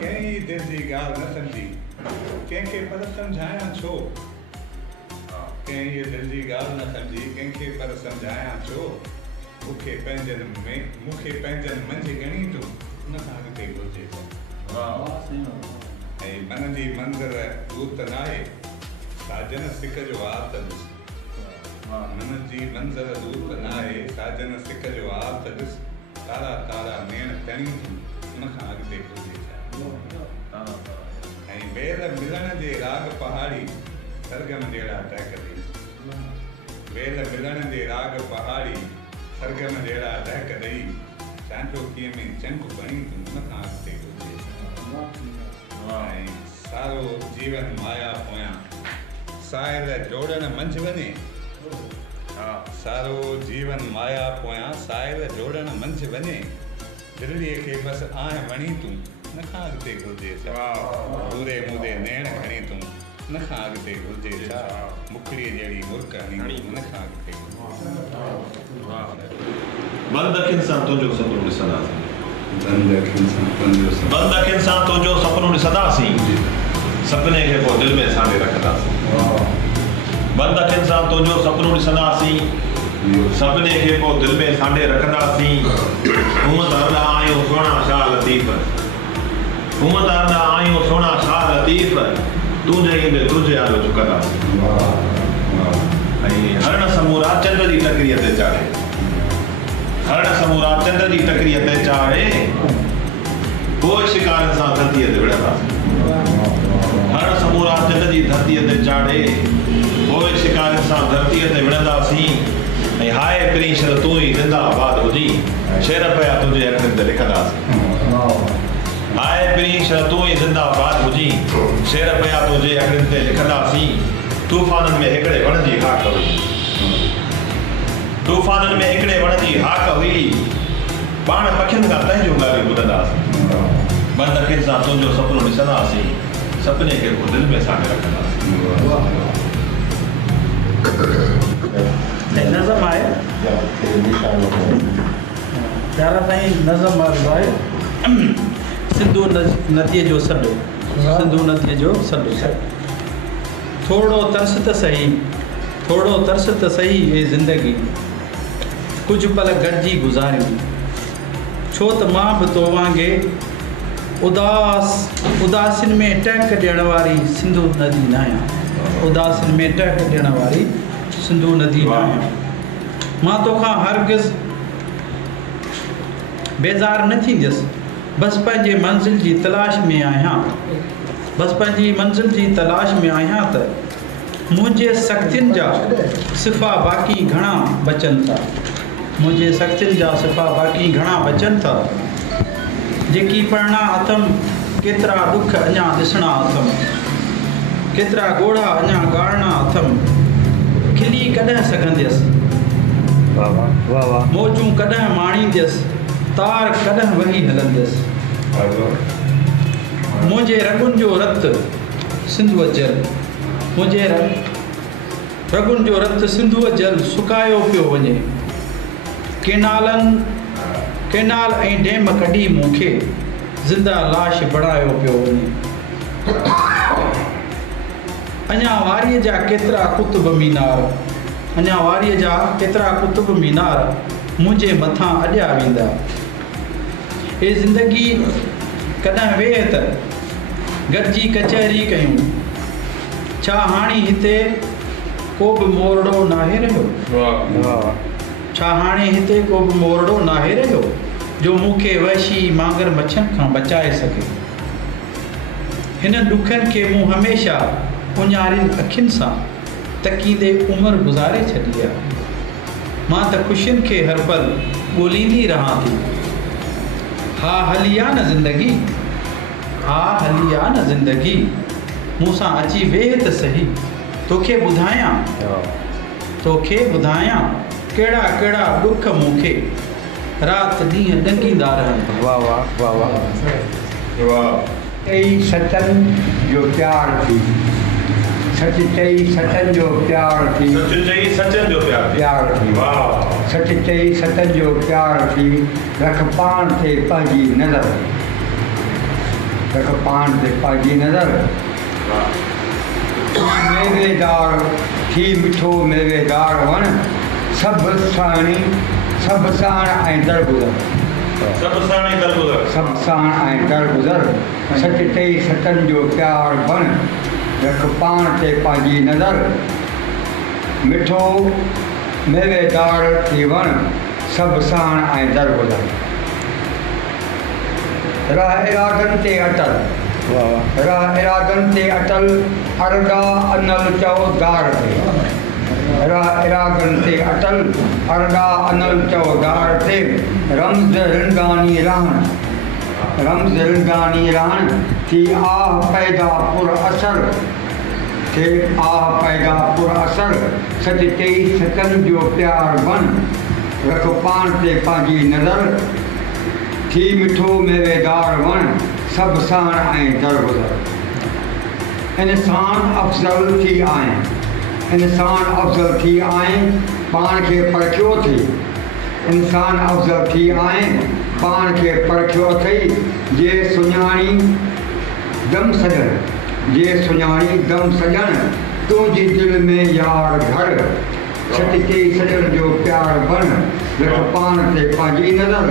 कहीं दिल की गाल न समझी कंहिंखे पर समझाया छो कहीं ये दिल की गाल न समझी कंहिंखे पर समझाया छो मुखे पंहिंजनि मंझि गणी तूं न खां अॻिते घुरिजे ऐं मन जी मंज़र दूर त नाहे साजन सिक जो हाथ ॾिस मन जी मंज़र दूर त नाहे साजन सिक जो हाथ ॾिस तारा तारा नेण तणी तूं न खां अॻिते घुरिजे ऐं ॿेर मिलण जे राग पहाड़ी सरगम जहिड़ा टहक ॾेई ॿेर मिलण जे राग पहाड़ी सरगम जहिड़ा टहक ॾेई चांचोकीअ में चंक बणी तूं न खां अॻिते घुरिजे ऐं सारो जीवन माया पोयां साहिल जोड़ण मंझि वञे सारो जीवन माया पोयां साहिल जोड़ण मंझि वञे दिल्लीअ खे बसि आह वणी तूं न खां अॻिते घुरिजे पूरे मुदे नेण खणी तूं न खां अॻिते घुरिजे छा मुखड़ीअ जहिड़ी मुर्क हणी तूं न खां अॻिते बंद अखियुनि सां तुंहिंजो सुपिनो ॾिसंदासीं बंद अखियुनि सां तुंहिंजो सुपिनो ॾिसंदासीं सपने खे पोइ दिलि में सांभे रखंदासीं बंद अखियुनि सां तुंहिंजो सुपिनो ॾिसंदासीं सपने खे पोइ दिलि में सांभे रखंदासीं हूअं त हर आहियूं सुहिणा शाह लतीफ़ तुंहिंजे ईंदे तुंहिंजे आलो झुकंदासीं ऐं हरण समूरा चंड जी टकरीअ ते चाढ़े पोइ शिकारनि सां धरतीअ ते विढ़ंदासीं हरण समूरा चंड जी धरतीअ ते चाढ़े पोइ शिकारनि सां धरतीअ ते विढ़ंदासीं ऐं हाय प्रीशर तूं ई ज़िंदाबाद हुजी शेर पिया तुंहिंजे अखियुनि ते लिखंदासीं हाय प्रीशर तूं ई ज़िंदाबाद हुजी शेर पिया तुंहिंजे अखियुनि ते लिखंदासीं तूफ़ाननि में हिकिड़े वण जी हाक हुई पाण पखियुनि खां तंहिंजूं ॻाल्हियूं ॿुधंदासीं बंद अखियुनि सां तुंहिंजो सुपिनो ॾिसंदासीं सपने खे पोइ दिलि में सांभे रखंदासीं नज़म आहे प्यारा साईं नज़म आहे सिंधु नदीअ जो सॾु थोरो तरस त सही हे ज़िंदगी कुझु पल गॾिजी गुज़ारियूं छो त मां बि तो वांगुरु उदासिन में टहक ॾियण वारी सिंधु नदी न आहियां मां तोखां हरगिज़ बेज़ार न थींदसि बसि पंहिंजी मंज़िल जी तलाश में आहियां त मुंहिंजे सख़्तियुनि जा सिफ़ा बाक़ी घणा बचनि था जेकी पढ़ना अथम केतिरा दुख अञा ॾिसणा अथम केतिरा ॻोढ़ा अञा ॻाढ़ना अथम खिली कॾहिं सघंदसि मौजूं कॾहिं माणींदसि तार कॾहिं वही हलंदसि मुंहिंजे रगुनि जो रत सिंधुअ जल सुकायो पियो वञे केनाल ऐं डेम कढी मूंखे ज़िंदा लाश बणायो पियो वञे अञा वारीअ जा केतिरा कुतुब मीनार मुंहिंजे मथां अॾिया वेंदा ए ज़िंदगी कॾहिं वेह त गॾिजी कचहरी कयूं छा हाणे हिते को बि मोरड़ो नाहे रहियो जो मूंखे वहशी मांगर मच्छनि खां बचाए सघे हिन ॾुखनि खे मूं हमेशह उञारियुनि अखियुनि सां तकीदे उमिरि गुज़ारे छॾी आहे मां त ख़ुशियुनि खे हर पल ॻोल्हींदी रहां थी हा हली आहे न ज़िंदगी मूंसां अची वेह त सही तोखे ॿुधायां कहिड़ा कहिड़ा ॾुख मूंखे राति ॾींहं ॾंगींदा रहनि चई सचनि जो प्यार थी सच चई सचनि जो प्यार थी रख पाण ते पंहिंजी नज़र रख पान ते पाजी नज़र मेवेदार थी मिठो मेवेदार वण सभु साण ऐं दरगुज़र सभु साण ऐं दरगुज़र सच टई सतन जो प्यार बण रख पान ते पाजी नज़र मिठो मेवेदार थी वण सभु साण ऐं दरगुज़र राह इरादनि ते अटल राह इरादनि ते अटल अरदा अनल चओ दार ते राह इरादनि ते अटल अरदा अनल चओ दार ते रम्ज़ रिंदानी रहण थी आह पैदा पुर असर थे आह पैदा पुर असर सच टई सतन जो प्यार बन रख पान ते पंहिंजी नज़र थी मिठो मेवेदार वण सभु साण ऐं दरगुज़र इंसान अफ़ज़ल थी आहीं पाण खे परखियो थी इंसान अफ़ज़ल थी आहीं पाण खे परखियो अथई जे सुञाणी दम सॼण तुंहिंजी दिलि में यार घर सच चई सॼण जो प्यार बण रख पाण ते पंहिंजी नज़र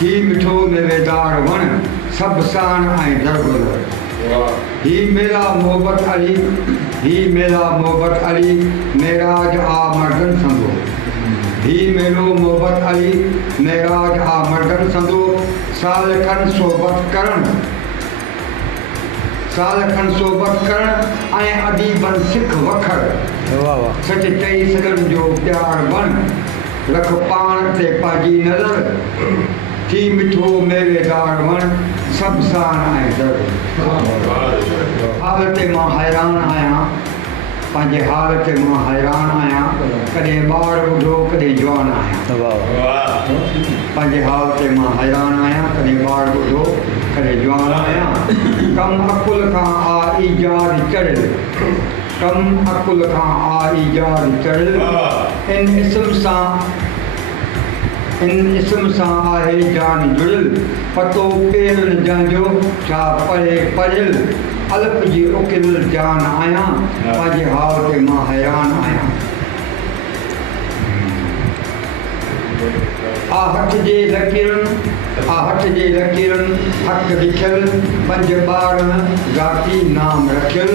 थी मिठो मेवेदार वण सभु साण ऐं दरगुज़र ही मेरा मोहब्बत अली मेराज आ मर्दन संदो ही मेरो मोहब्बत अली मेराज आ मर्दन संदो साल खन सोबत करण ऐं अदीबन सिख वखर सच चई सॼण जो प्यार बण रख पाण ते पंहिंजी नज़र थी मिठो मेवेदार वण सभु साण ऐं दरगुज़र हाल ते मां हैरान आहियां पंहिंजे हाल ते मां हैरान आहियां कॾहिं ॿार ॿुढो कॾहिं जवान आहियां पंहिंजे हाल ते मां हैरान आहियां कॾहिं ॿार ॿुढो कॾहिं जवान आहियां कम अकुल खां आ ईजाद चढ़ियल इन इस्म सां आहे जान जुड़ियल पतो पेरनि जंहिंजो छा पढ़ियल अलफ़ जी उकिल जान आहियां पंहिंजे हाल ते मां हैरान आहियां आहठ जे लकीरनि हक़ लिखियल 5 ॿार ज़ाती नाम रखियल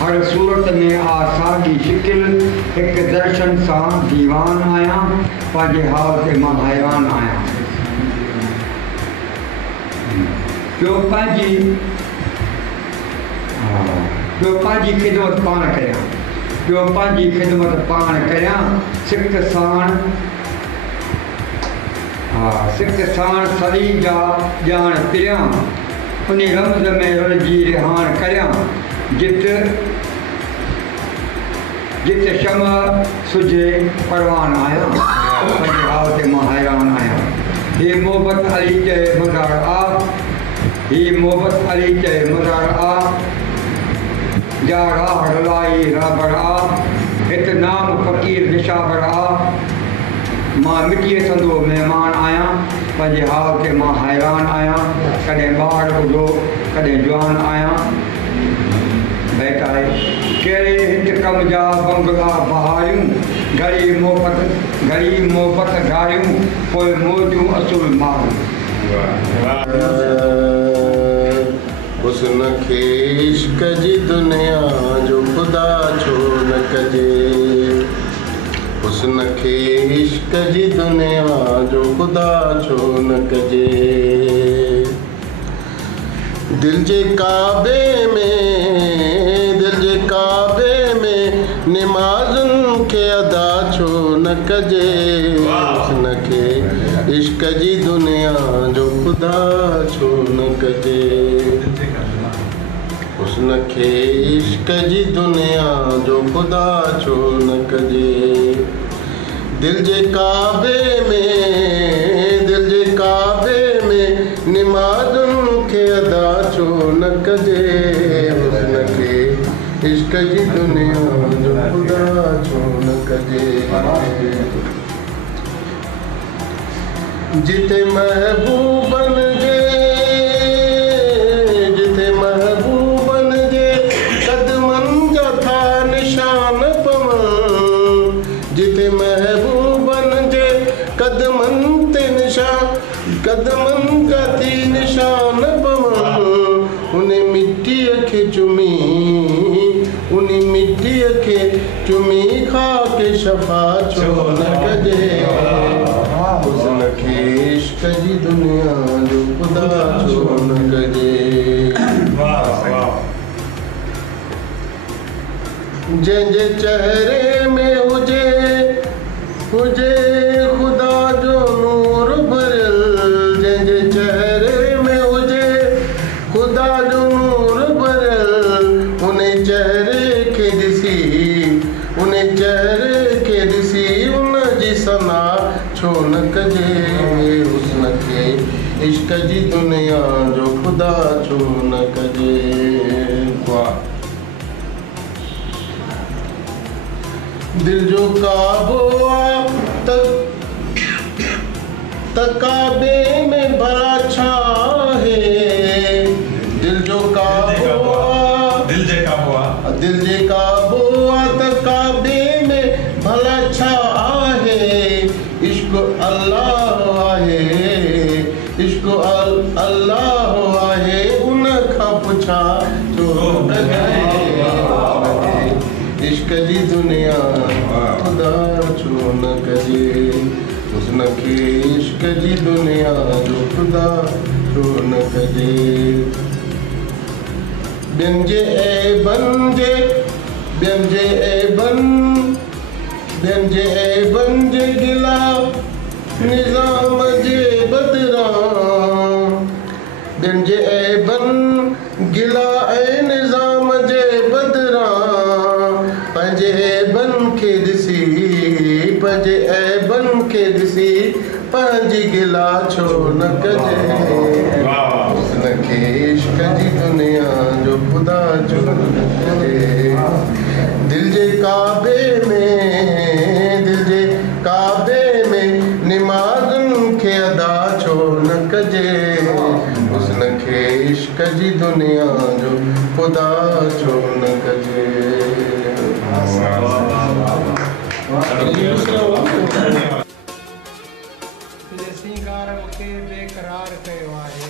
हर सूरत में आ साॻी शिकिल हिकु दर्शन सां दीवान आहियां पंहिंजे हाल ते मां हैरान आहियां ॿियो पंहिंजी ख़िदमत पाण करियां सिक साण सली जा ॼाण पिरियां उन रम्ज़ में रुलजी रिहान करियां जित शमा सुझे परवान आहियां पंहिंजे हाल ते मां हैरान आहियां ही मोहब्बत अली चए मुज़ार आ जा राह रलाई राबर आ हित नाम फ़क़ीर निशावर आ मां मिटीअ संदो महिमान आहियां पंहिंजे हाल ते मां हैरान आहियां कॾहिं ॿार ॿुढो कॾहिं जवान आहियां बैठा आहे कहिड़े हित कम जा बंगला बहारियूं घड़ी मोहब्बत घारियूं पोइ मौजूं असुल मारियूं हुस्न खे इश्क जी दुनिया जो खुदा छो न कजे हुस्न खे इश्क जी दुनिया जो खुदा छो न कजे दिल जे काबे में निमाज़ुनि खे अदा छो न कजे हुस्न खे इश्क जी दुनिया जो खुदा छो न कजे हुस्न खे इश्क जी दुनिया जो खुदा छो न कजे दिल जे काबे में निमाज़ुनि खे अदा छो न कजे हुस्न खे इश्क जी दुनिया जो खुदा छो न कजे जिते महबूबन जे कदमन का थी निशान पवन उन्हें मिट्टी खे चुमी उन्हीं मिट्टी खे चुमी खा के शफा छो न कजे हुस्न खे इश्क जी दुनिया जो खुदा छो न कजे जंहिंजे चेहरे में हुजे खुदा जो नूर भरियल जंहिंजे चेहरे में हुजे खुदा जो नूर भरियल उन चेहरे खे ॾिसी उन जी सना छो न कजे हुस्न खे इश्क जी दुनिया जो खुदा छो न कजे दिल जो काबो आ तकाबे में भला छा है दिल जो काबो आ दिल जे काबो आ तकाबे में भला छा आहे इश्क अल्लाह आहे उन खां पुछा छो इश्क जी दुनिया खुदा छो न कजे हुस्न खे इश्क जी दुनिया जो खुदा छो न कजे ॿियनि जे ऐबन जे गिला निज़ाम जे बदिरां ॿियनि जे ऐबन गिला ऐं निज़ाम जे बदिरां पंहिंजे ऐबन खे ॾिसी पंहिंजी गिला छो न कजे हुस्न खे इश्क जी दुनिया जो खुदा छो न कजे दिल जे काबे में निमाज़ुनि खे अदा छो न कजे हुस्न खे इश्क जी दुनिया जो खुदा छो न कजे तुझे सिंगार मूंखे बेकरार कयो आहे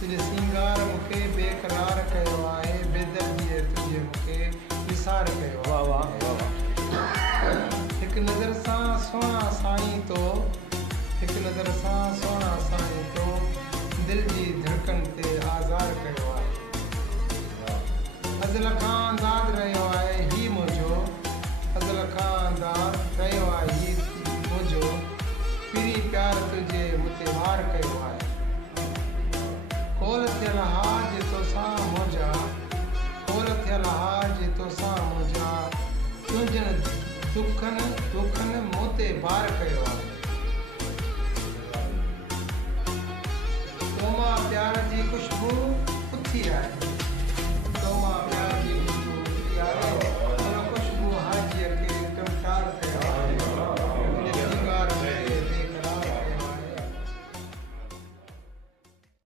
तुझे सिंगार मूंखे बेकरार कयो आहे बेदर्दीअ तुझे मूंखे विसार कयो आहे हिकु नज़र सां सोना साईं तो हिकु नज़र सां सोना साईं तो दिल जी धड़कन ते आज़ार कयो आहे अज़ल खां दाद रहियो आहे ही मुंहिंजो अज़ल खां दाद रहियो आहे ही मुंहिंजो पीरी प्यार तुझे मुते वार कयो आहे कोल थियल हा जे तोसां मौजा कोल थियल हा जे तोसां मौजा तुंहिंजनि दुखनि मोते बार कयो आहे तोमां प्यार जी खुशबू उथी आहे